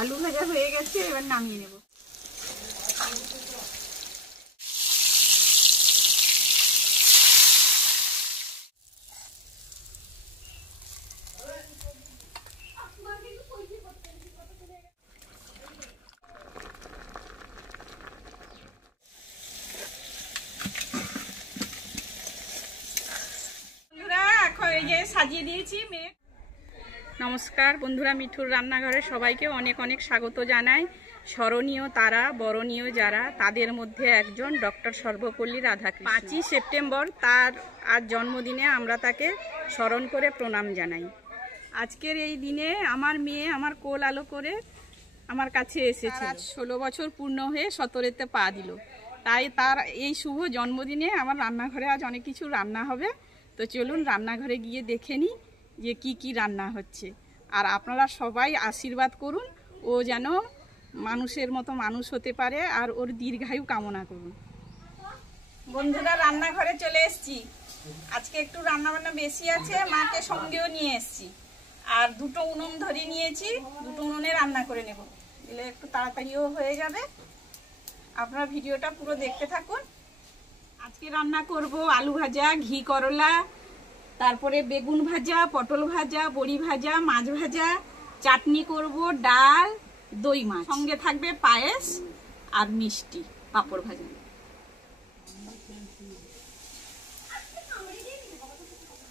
আলু ভাজা হয়ে গেছে, এবার নামিয়ে নেব। সাজিয়ে দিয়েছি। নমস্কার বন্ধুরা, মিঠুর রান্নাঘরে সবাইকে অনেক অনেক স্বাগত জানাই। স্মরণীয় তারা, বরণীয় যারা, তাদের মধ্যে একজন ডক্টর সর্বপল্লী রাধাকৃষ্ণ। 5ই সেপ্টেম্বর তার আজ জন্মদিনে আমরা তাকে স্মরণ করে প্রণাম জানাই। আজকের এই দিনে আমার মেয়ে আমার কোল আলো করে আমার কাছে এসেছে। আজ 16 বছর পূর্ণ হয়ে 17তে পা দিল। তাই তার এই শুভ জন্মদিনে আমার রান্নাঘরে আজ অনেক কিছু রান্না হবে। তো চলুন রান্নাঘরে গিয়ে দেখে নিই যে কি কি রান্না হচ্ছে। আর আপনারা সবাই আশীর্বাদ করুন, ও যেন মানুষের মতো মানুষ হতে পারে, আর ওর দীর্ঘায়ু কামনা করুন। বন্ধুরা, রান্নাঘরে চলে এসেছি। আজকে একটু রান্নাবান্না বেশি আছে, মাকে সঙ্গেও নিয়ে এসেছি। আর 2টো উনুন ধরিয়ে নিয়েছি, 2টো উনুনে রান্না করে নেব, দিলে একটু তাড়াতাড়িও হয়ে যাবে। আপনারা ভিডিওটা পুরো দেখতে থাকুন। আজকে রান্না করব আলু ভাজা, ঘি করলা, তারপরে বেগুন ভাজা, পটল ভাজা, বড়ি ভাজা, মাছ ভাজা, চাটনি করব, ডাল, দই মাছ, সঙ্গে থাকবে পায়েস আর মিষ্টি, পাঁপড় ভাজা।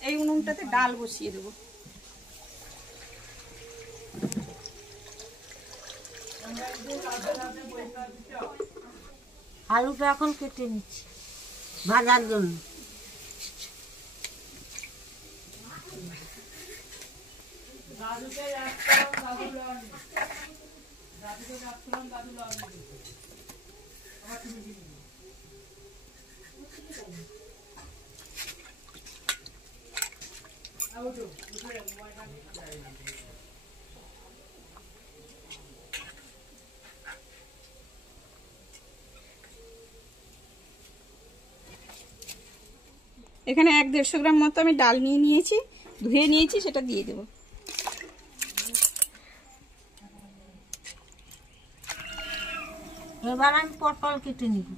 এই উনুনটাতে ডাল বসিয়ে দেব। আলুটা এখন কেটে নিচ্ছি ভাজার জন্য। এখানে 1-150 গ্রাম মতো আমি ডাল নিয়ে নিয়েছি, ধুয়ে নিয়েছি, সেটা দিয়ে দেব। এবার আমি পটল কেটে নিব।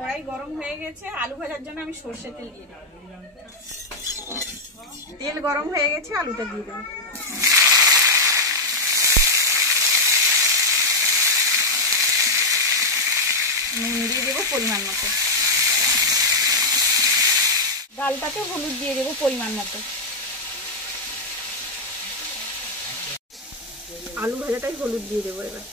কড়াই গরম হয়ে গেছে, আলু ভাজার জন্য আমি সরষে তেল দিয়ে দেব। তেল গরম হয়ে গেছে, আলুটা দিয়ে দেব। নুন দিয়ে দেবো পরিমাণ মতো। ডালটাতে হলুদ দিয়ে দেবো পরিমাণ মতো। আলু ভাজাটাই হলুদ দিয়ে দেবো এবার।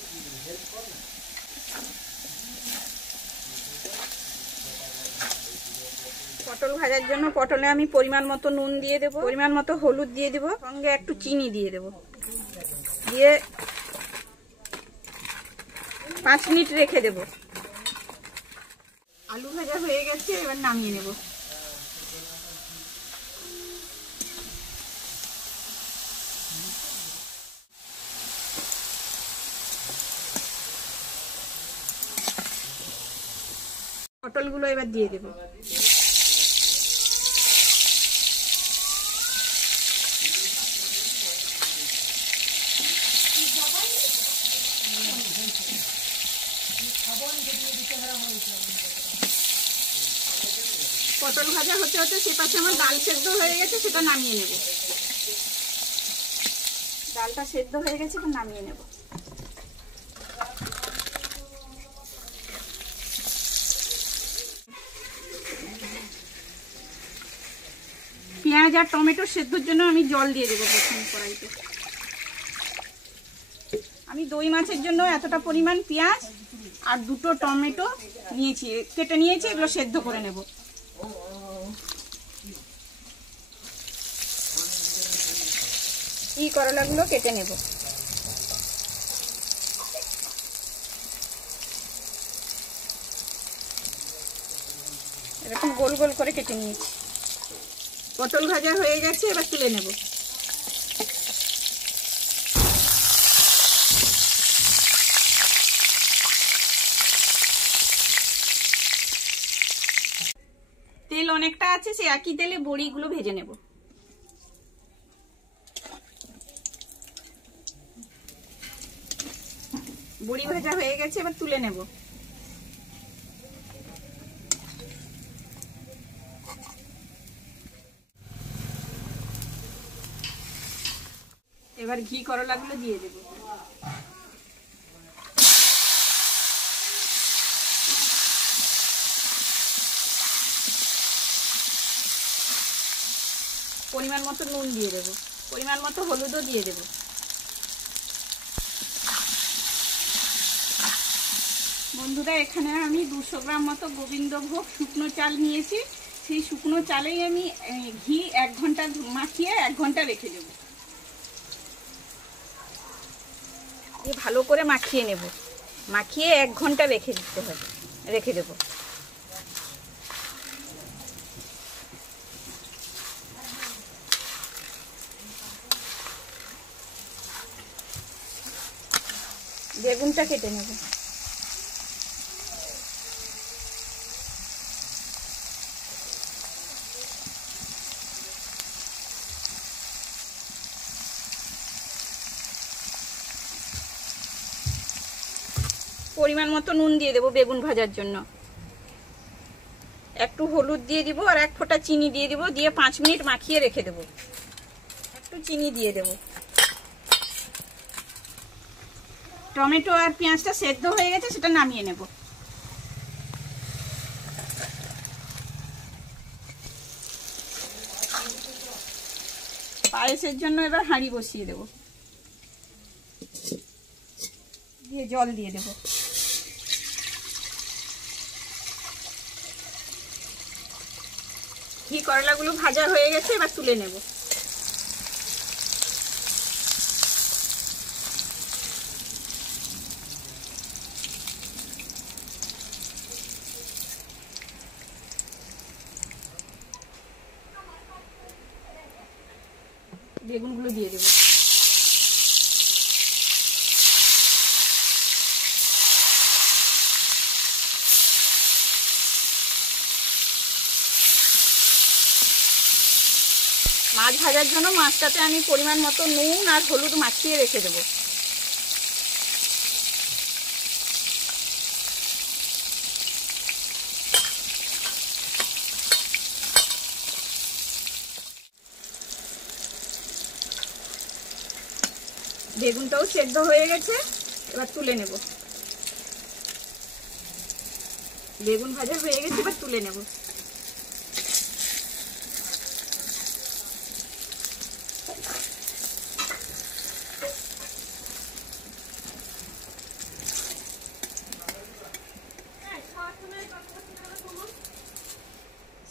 পটল ভাজার জন্য পটলে আমি পরিমাণ মতো নুন দিয়ে দেবো, পরিমাণ মতো হলুদ দিয়ে দেবো, সঙ্গে একটু চিনি দিয়ে দেবো। দিয়ে 5 মিনিট রেখে দেবো। আলু ভাজা হয়ে গেছে, এবার নামিয়ে নেব। পটলগুলো এবার দিয়ে দেবো। পটল ভাজা হতে হতে সে পাশে আমার ডাল সেদ্ধ হয়ে গেছে, সেটা নামিয়ে নেব। ডালটা সেদ্ধ হয়ে গেছে, তো নামিয়ে নেব। পেঁয়াজ আর টমেটো সেদ্ধর জন্য আমি জল দিয়ে দেবো প্রথমে কড়াইতে। আমি দই মাছের জন্য এতটা পরিমাণ পেঁয়াজ আর 2টো টমেটো নিয়েছি, কেটে নিয়েছি, এগুলো সেদ্ধ করে নেব। এই করলাগুলো কেটে নেব। এরকম গোল গোল করে কেটে নিয়েছি। পটল ভাজা হয়ে গেছে, এবার তুলে নেব। তেল অনেকটা আছে, সে একই তেলে বড়িগুলো ভেজে নেব। বড়ি ভাজা হয়ে গেছে, এবার তুলে নেব। এবার ঘি করলাগুলো দিয়ে দেব। পরিমাণ মতো নুন দিয়ে দেব, পরিমাণ মতো হলুদও দিয়ে দেব। বন্ধুরা, এখানে আমি 200 গ্রাম মতো গোবিন্দভোগ শুকনো চাল নিয়েছি। সেই শুকনো চালেই আমি ঘি 1 ঘন্টা মাখিয়ে 1 ঘন্টা রেখে দেব। ভালো করে মাখিয়ে নেব, মাখিয়ে 1 ঘন্টা রেখে দিতে হবে, রেখে দেব। বেগুনটা কেটে নেব। পরিমাণ মতো নুন দিয়ে দেবো বেগুন ভাজার জন্য। একটু হলুদ দিয়ে দিব আর 1 ফোঁটা চিনি দিয়ে দিব, দিয়ে 5 মিনিট মাখিয়ে রেখে দেব। একটু চিনি দিয়ে দেব। টমেটো আর পেঁয়াজটা সেদ্ধ হয়ে গেছে, সেটা নামিয়ে নেব। পায়েসের জন্য এবার হাঁড়ি বসিয়ে দেব, দিয়ে জল দিয়ে দেব। ঘি করলাগুলো ভাজা হয়ে গেছে, এবার তুলে নেব। বেগুনগুলো দিয়ে দেব। মাছ ভাজার জন্য মাছটাতে আমি পরিমাণ মতো নুন আর হলুদ মাখিয়ে রেখে দেব। বেগুনটাও সেদ্ধ হয়ে গেছে, এবার তুলে নেব। বেগুন ভাজা হয়ে গেছে, এবার তুলে নেব।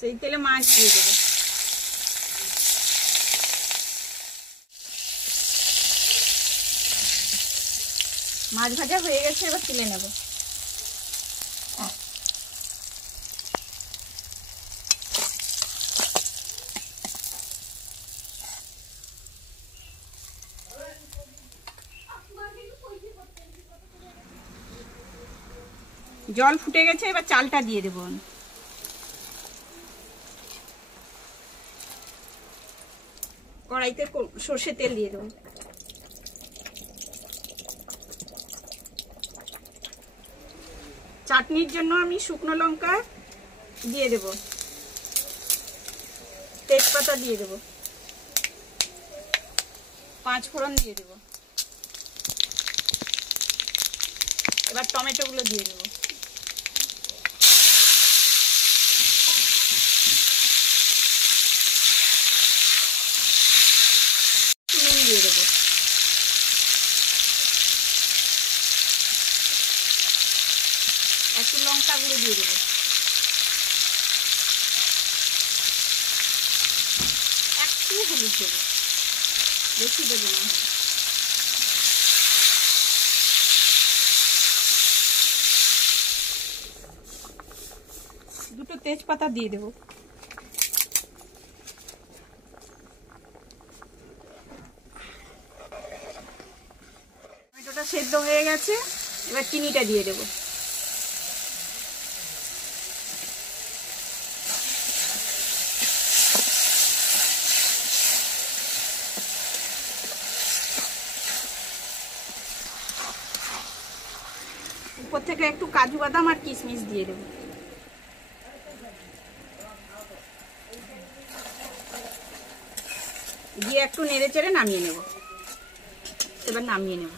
সেই তেলে মাছ দিয়ে দেবো। মাছ ভাজা হয়ে গেছে, এবার তুলে নেব। জল ফুটে গেছে, এবার চালটা দিয়ে দেবো। কড়াইতে সর্ষে তেল দিয়ে দেবো। চাটনির জন্য আমি শুকনো লঙ্কা দিয়ে দেব, তেজপাতা দিয়ে দেব, 5 ফোড়ন দিয়ে দেব। এবার টমেটোগুলো দিয়ে দেব। নুন দিয়ে দেব। একটু লঙ্কা গুঁড়ো দিয়ে দেবো। একটু হলুদ দেবো, বেশি দেবো না। দুটো তেজপাতা দিয়ে দেবো। টমেটোটা সেদ্ধ হয়ে গেছে, এবার চিনিটা দিয়ে দেবো। উপর থেকে একটু কাজু বাদাম আর কিশমিশ দিয়ে দেবো। দিয়ে একটু নেড়ে চেড়ে নামিয়ে নেব। এবার নামিয়ে নেব।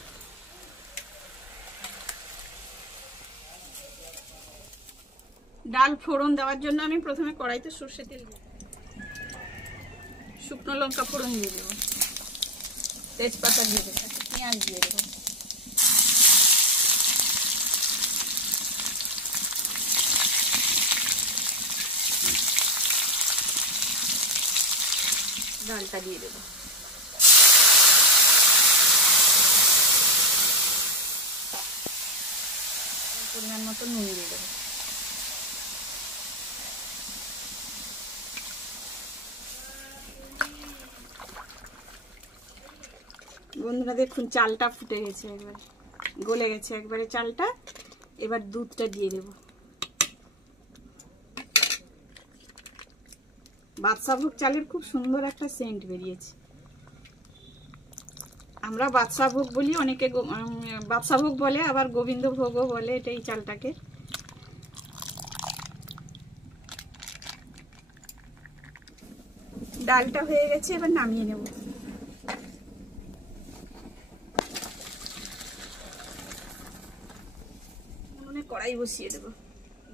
ডাল ফোড়ন দেওয়ার জন্য আমি প্রথমে কড়াইতে সর্ষে তেল দিয়ে শুকনো লঙ্কা ফোড়ন দিয়ে দেবো, তেজপাতা দিয়ে দেবো, পেঁয়াজ দিয়ে দেবো। ডালটা দিয়ে দেবো। পরিমাণ মতো নুন দিয়ে দেবো। বন্ধুরা দেখুন চালটা ফুটে গেছে, একবার গলে গেছে একবারে চালটা। এবার দুধটা দিয়ে দেবো। বাদশাভোগ চালের খুব সুন্দর একটা সেন্ট বেরিয়েছে। আমরা বাদশাভোগ বলি, অনেকে বাদশাভোগ বলে, আবার গোবিন্দভোগও বলে এটা এই চালটাকে। ডালটা হয়ে গেছে, এবার নামিয়ে নেব। উনুনে কড়াই বসিয়ে দেব।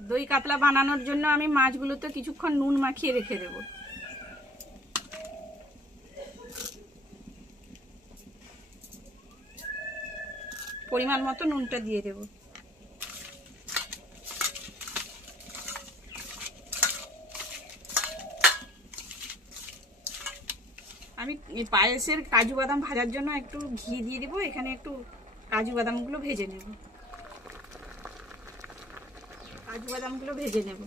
দই কাতলা বানানোর জন্য আমি মাছগুলোতে কিছুক্ষণ নুন মাখিয়ে রেখে দেব। পরিমাণ মতো নুনটা দিয়ে দেব। আমি পায়েসের কাজু বাদাম ভাজার জন্য একটু ঘি দিয়ে দিব। এখানে একটু কাজু বাদামগুলো ভেজে নেব। কাজু বাদামগুলো ভেজে নেব।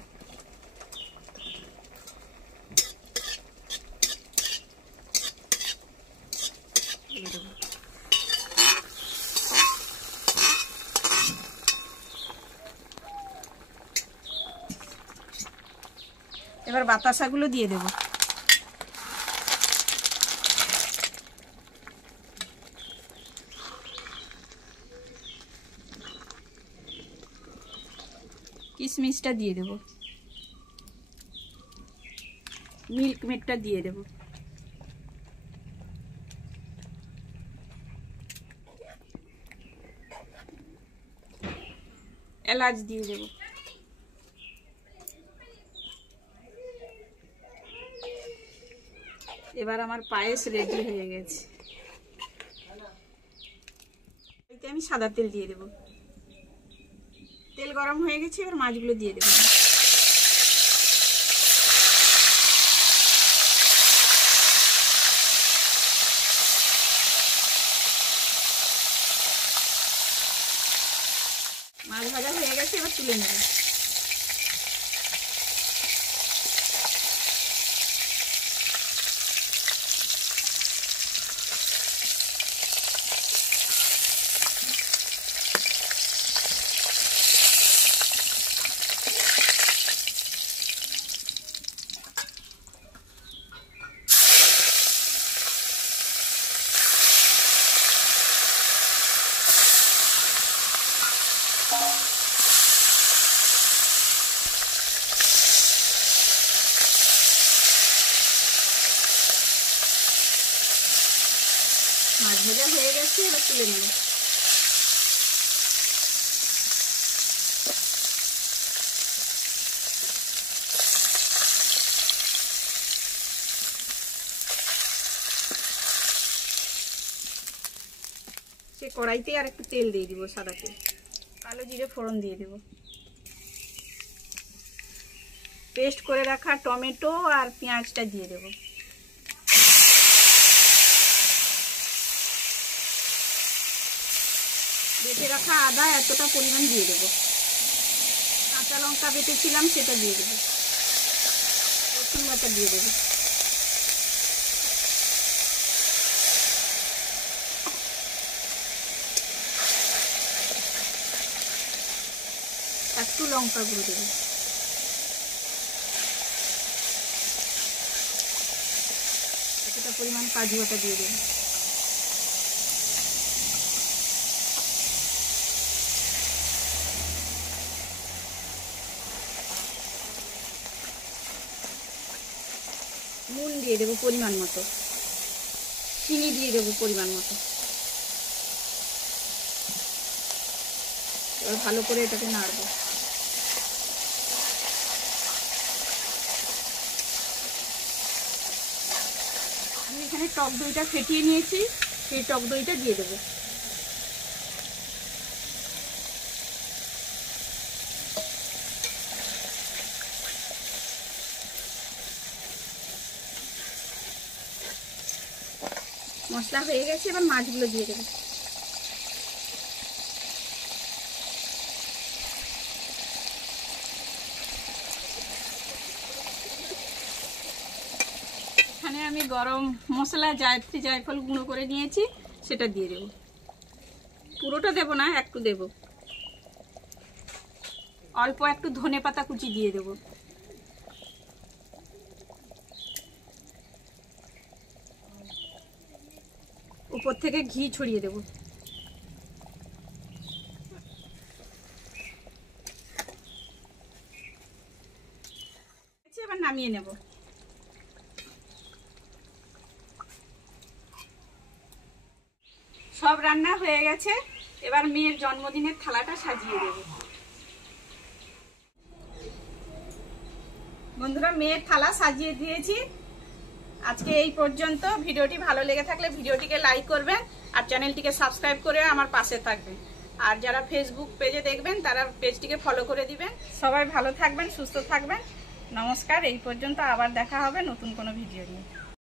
এবার বাতাসাগুলো দিয়ে দেব। কিশমিশটা দিয়ে দেব। মিল্ক মেডটা দিয়ে দেব। এলাচ দিয়ে দেব। এবার আমার পায়েস রেডি হয়ে গেছে। এতে আমি সাদা তেল দিয়ে দেব। তেল গরম হয়ে গেছে, এবার মাছগুলো দিয়ে দেব। মাছ ভাজা হয়ে গেছে, এবার তুলে নেব। মাছ ভাজা হয়ে গেছে, এবার তুলে নেব। সে কড়াইতে আর একটু তেল দিয়ে দিব, সাদা তেল। কালো জিরে ফোড়ন দিয়ে দেব। পেস্ট করে রাখা টমেটো আর পেঁয়াজটা দিয়ে দেব। বেটে রাখা আদা এতটা পরিমাণ দিয়ে দেব। কাঁচা লঙ্কা বেটেছিলাম সেটা দিয়ে দেব। রসুন বাটা দিয়ে দেবো। একটু লঙ্কা গুঁড়ো দেবো। এতটা পরিমাণ কাজু বাটা দিয়ে দেবো। নুন দিয়ে দেবো পরিমাণ মতো, চিনি দিয়ে দেবো পরিমাণ মতো। এবার ভালো করে এটাকে নাড়বো। আমি এখানে টক দইটা ফেটিয়ে নিয়েছি, সেই টক দইটা দিয়ে দেবো। মশলা হয়ে গেছে, এবার মাছগুলো দিয়ে দেবো। এখানে আমি গরম মশলা জায়ত্রী জায়ফল গুঁড়ো করে নিয়েছি, সেটা দিয়ে দেবো। পুরোটা দেবো না, একটু দেব। অল্প একটু ধনেপাতা কুচি দিয়ে দেবো। উপর থেকে ঘি ছড়িয়ে দেবো। এবার নামিয়ে নেব। সব রান্না হয়ে গেছে, এবার মেয়ের জন্মদিনের থালাটা সাজিয়ে দেব। বন্ধুরা, মেয়ের থালা সাজিয়ে দিয়েছি। আজকে এই পর্যন্ত। ভিডিওটি ভালো লেগে থাকলে ভিডিওটিকে লাইক করবেন আর চ্যানেলটিকে সাবস্ক্রাইব করে আমার পাশে থাকবেন। আর যারা ফেসবুক পেজে দেখবেন তারা পেজটিকে ফলো করে দিবেন। সবাই ভালো থাকবেন, সুস্থ থাকবেন। নমস্কার। এই পর্যন্ত, আবার দেখা হবে নতুন কোনো ভিডিও নিয়ে।